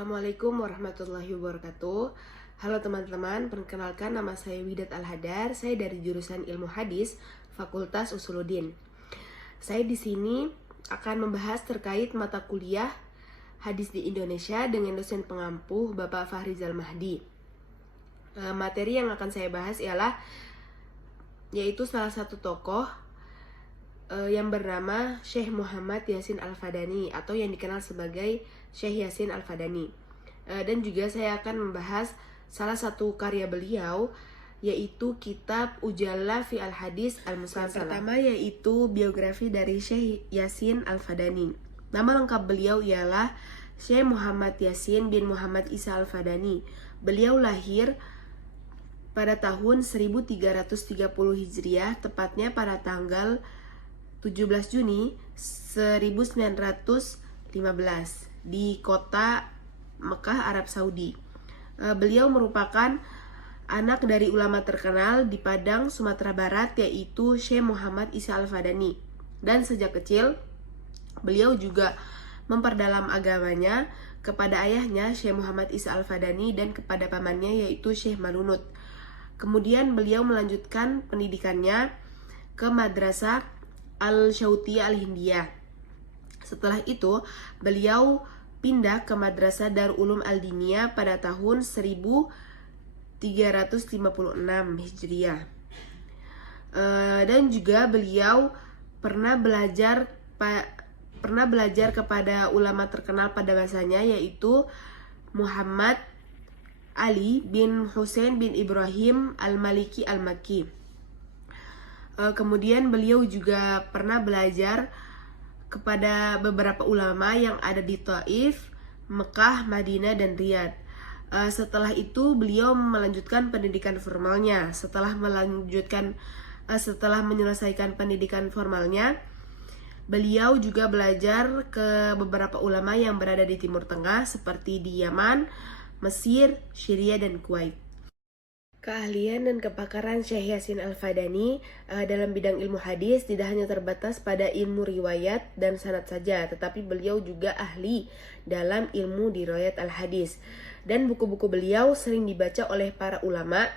Assalamualaikum warahmatullahi wabarakatuh. Halo teman-teman, perkenalkan nama saya Widat Al-Hadar. Saya dari jurusan Ilmu Hadis, Fakultas Usuluddin. Saya di sini akan membahas terkait mata kuliah Hadis di Indonesia dengan dosen pengampu Bapak Fahrizal Mahdi. Materi yang akan saya bahas yaitu salah satu tokoh yang bernama Syekh Muhammad Yasin Al-Fadani atau yang dikenal sebagai Syekh Yasin Al-Fadani. Dan juga saya akan membahas salah satu karya beliau yaitu kitab Ujalla fi Al-Hadis Al-Musalsalah. Pertama yaitu biografi dari Syekh Yasin Al-Fadani. Nama lengkap beliau ialah Syekh Muhammad Yasin bin Muhammad Isa Al-Fadani. Beliau lahir pada tahun 1330 Hijriah, tepatnya pada tanggal 17 Juni 1915 di kota Mekah, Arab Saudi. Beliau merupakan anak dari ulama terkenal di Padang, Sumatera Barat, yaitu Syekh Muhammad Isa Al-Fadani. Dan sejak kecil, beliau juga memperdalam agamanya kepada ayahnya Syekh Muhammad Isa Al-Fadani dan kepada pamannya yaitu Syekh Malunut. Kemudian beliau melanjutkan pendidikannya ke Madrasah Al-Syautiyah Al-Hindiyah. Setelah itu, beliau pindah ke Madrasah Darul Ulum Al-Diniyah pada tahun 1356 Hijriah. Dan juga beliau pernah belajar kepada ulama terkenal pada masanya yaitu Muhammad Ali bin Husain bin Ibrahim Al-Maliki Al-Makki. Kemudian beliau juga pernah belajar kepada beberapa ulama yang ada di Taif, Mekah, Madinah, dan Riyadh. Setelah itu beliau melanjutkan pendidikan formalnya. Setelah menyelesaikan pendidikan formalnya, beliau juga belajar ke beberapa ulama yang berada di Timur Tengah seperti di Yaman, Mesir, Syria, dan Kuwait. Keahlian dan kepakaran Syekh Yasin Al-Fadani dalam bidang ilmu hadis tidak hanya terbatas pada ilmu riwayat dan sanad saja, tetapi beliau juga ahli dalam ilmu dirayat al-hadis. Dan buku-buku beliau sering dibaca oleh para ulama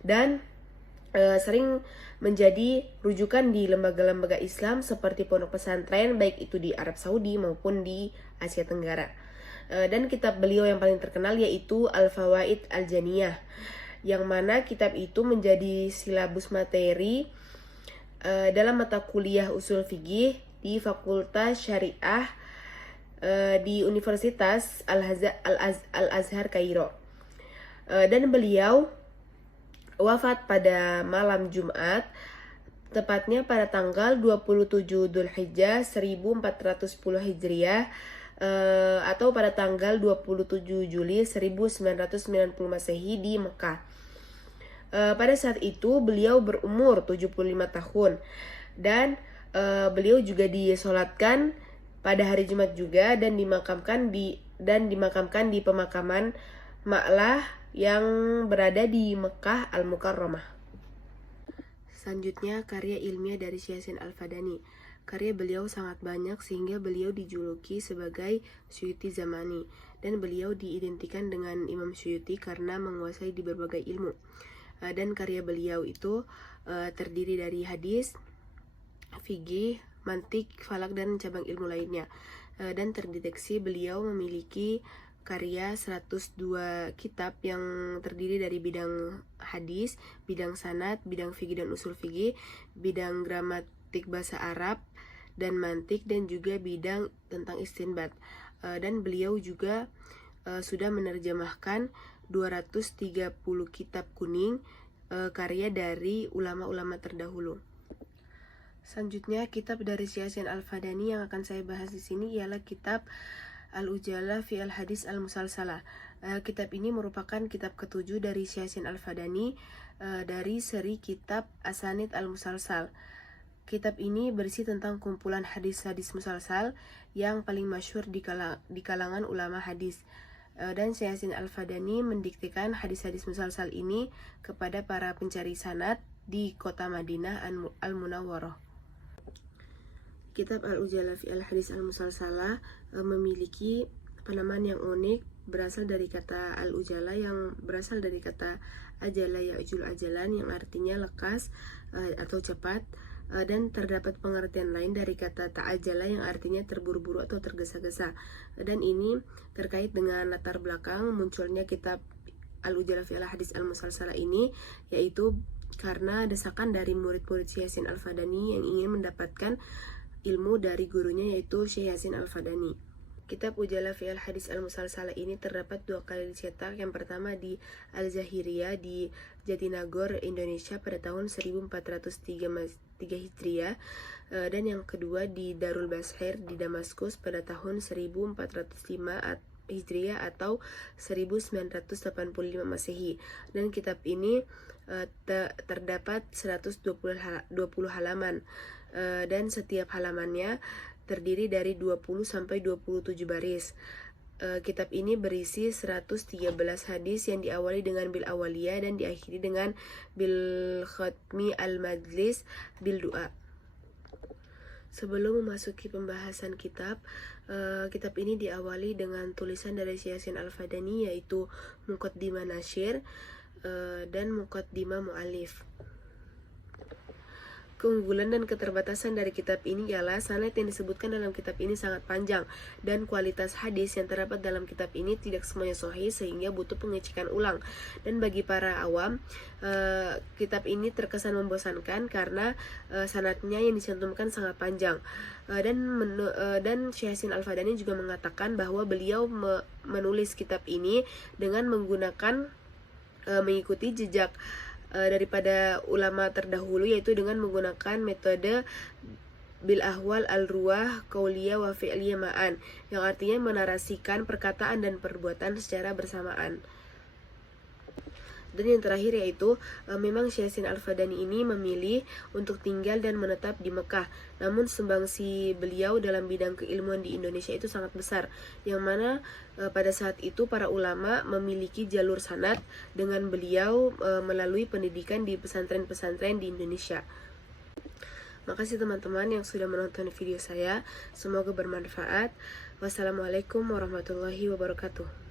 dan sering menjadi rujukan di lembaga-lembaga Islam seperti pondok pesantren, baik itu di Arab Saudi maupun di Asia Tenggara. Dan kitab beliau yang paling terkenal yaitu Al-Fawaid Al-Janiyah, yang mana kitab itu menjadi silabus materi dalam mata kuliah usul fikih di Fakultas Syariah di Universitas Al-Azhar Kairo. Dan beliau wafat pada malam Jumat, tepatnya pada tanggal 27 Dzulhijjah 1410 Hijriah, atau pada tanggal 27 Juli 1990 Masehi di Mekah. Pada saat itu beliau berumur 75 tahun dan beliau juga disolatkan pada hari Jumat juga dan dimakamkan di pemakaman Ma'lah yang berada di Mekah Al-Mukarramah. Selanjutnya karya ilmiah dari Syekh Yasin Al-Fadani. Karya beliau sangat banyak sehingga beliau dijuluki sebagai Suyuti Zamani, dan beliau diidentikan dengan Imam Suyuti karena menguasai di berbagai ilmu. Dan karya beliau itu terdiri dari hadis, fikih, mantik, falak, dan cabang ilmu lainnya. Dan terdeteksi beliau memiliki karya 102 kitab yang terdiri dari bidang hadis, bidang sanad, bidang fikih dan usul fikih, bidang gramatik bahasa Arab dan mantik, dan juga bidang tentang istinbat. Dan beliau juga sudah menerjemahkan 230 kitab kuning karya dari ulama-ulama terdahulu. Selanjutnya kitab dari Syekh Yasin Al-Fadani yang akan saya bahas di sini ialah kitab Al-Ujalla fi Al-Hadis Al-Musalsalah. Kitab ini merupakan kitab ketujuh dari Syekh Yasin Al-Fadani dari seri kitab Asanid Al-Musalsal. Kitab ini berisi tentang kumpulan hadis-hadis musalsal yang paling masyhur di kalangan ulama hadis. Dan Syekh Yasin Al-Fadani mendiktekan hadis-hadis musalsal ini kepada para pencari sanad di kota Madinah Al-Munawwarah. Kitab Al-Ujalla fi Al-Hadis Al-Musalsalah memiliki penamaan yang unik berasal dari kata al-ujala yang berasal dari kata ajala ya'jul ajalan yang artinya lekas atau cepat, dan terdapat pengertian lain dari kata ta'ajala yang artinya terburu-buru atau tergesa-gesa. Dan ini terkait dengan latar belakang munculnya kitab Al-Ujala fi al-Hadis al-Musalsalah ini, yaitu karena desakan dari murid-murid Syekh Yasin Al-Fadani yang ingin mendapatkan ilmu dari gurunya, yaitu Syekh Yasin Al-Fadani. Kitab Ujala fi al-Hadis al-Musalsalah ini terdapat 2 kali dicetak. Yang pertama di Al-Zahiriyah di Jatinagor, Indonesia pada tahun 1403 Hijriah, dan yang kedua di Darul Bashir di Damaskus pada tahun 1405 Hijriah atau 1985 Masehi. Dan kitab ini terdapat 120 halaman, dan setiap halamannya terdiri dari 20 sampai 27 baris. Kitab ini berisi 113 hadis yang diawali dengan bil awaliyah dan diakhiri dengan bil khatmi al majlis bil doa. Sebelum memasuki pembahasan kitab, kitab ini diawali dengan tulisan dari Syekh Yasin Al-Fadani, yaitu Muqaddimah Nasyir dan Muqaddimah Mu'alif. Keunggulan dan keterbatasan dari kitab ini ialah sanad yang disebutkan dalam kitab ini sangat panjang, dan kualitas hadis yang terdapat dalam kitab ini tidak semuanya sahih sehingga butuh pengecekan ulang. Dan bagi para awam, kitab ini terkesan membosankan karena sanadnya yang dicantumkan sangat panjang. Dan Syekh Yasin Al-Fadani juga mengatakan bahwa beliau menulis kitab ini dengan menggunakan mengikuti jejak daripada ulama terdahulu, yaitu dengan menggunakan metode bil ahwal al-ruwah qauliyah wa fi'liyah ma'an, yang artinya menarasikan perkataan dan perbuatan secara bersamaan. Dan yang terakhir yaitu memang Syekh Yasin Al-Fadani ini memilih untuk tinggal dan menetap di Mekah. Namun sumbangsi beliau dalam bidang keilmuan di Indonesia itu sangat besar, yang mana pada saat itu para ulama memiliki jalur sanad dengan beliau melalui pendidikan di pesantren-pesantren di Indonesia. Makasih teman-teman yang sudah menonton video saya. Semoga bermanfaat. Wassalamualaikum warahmatullahi wabarakatuh.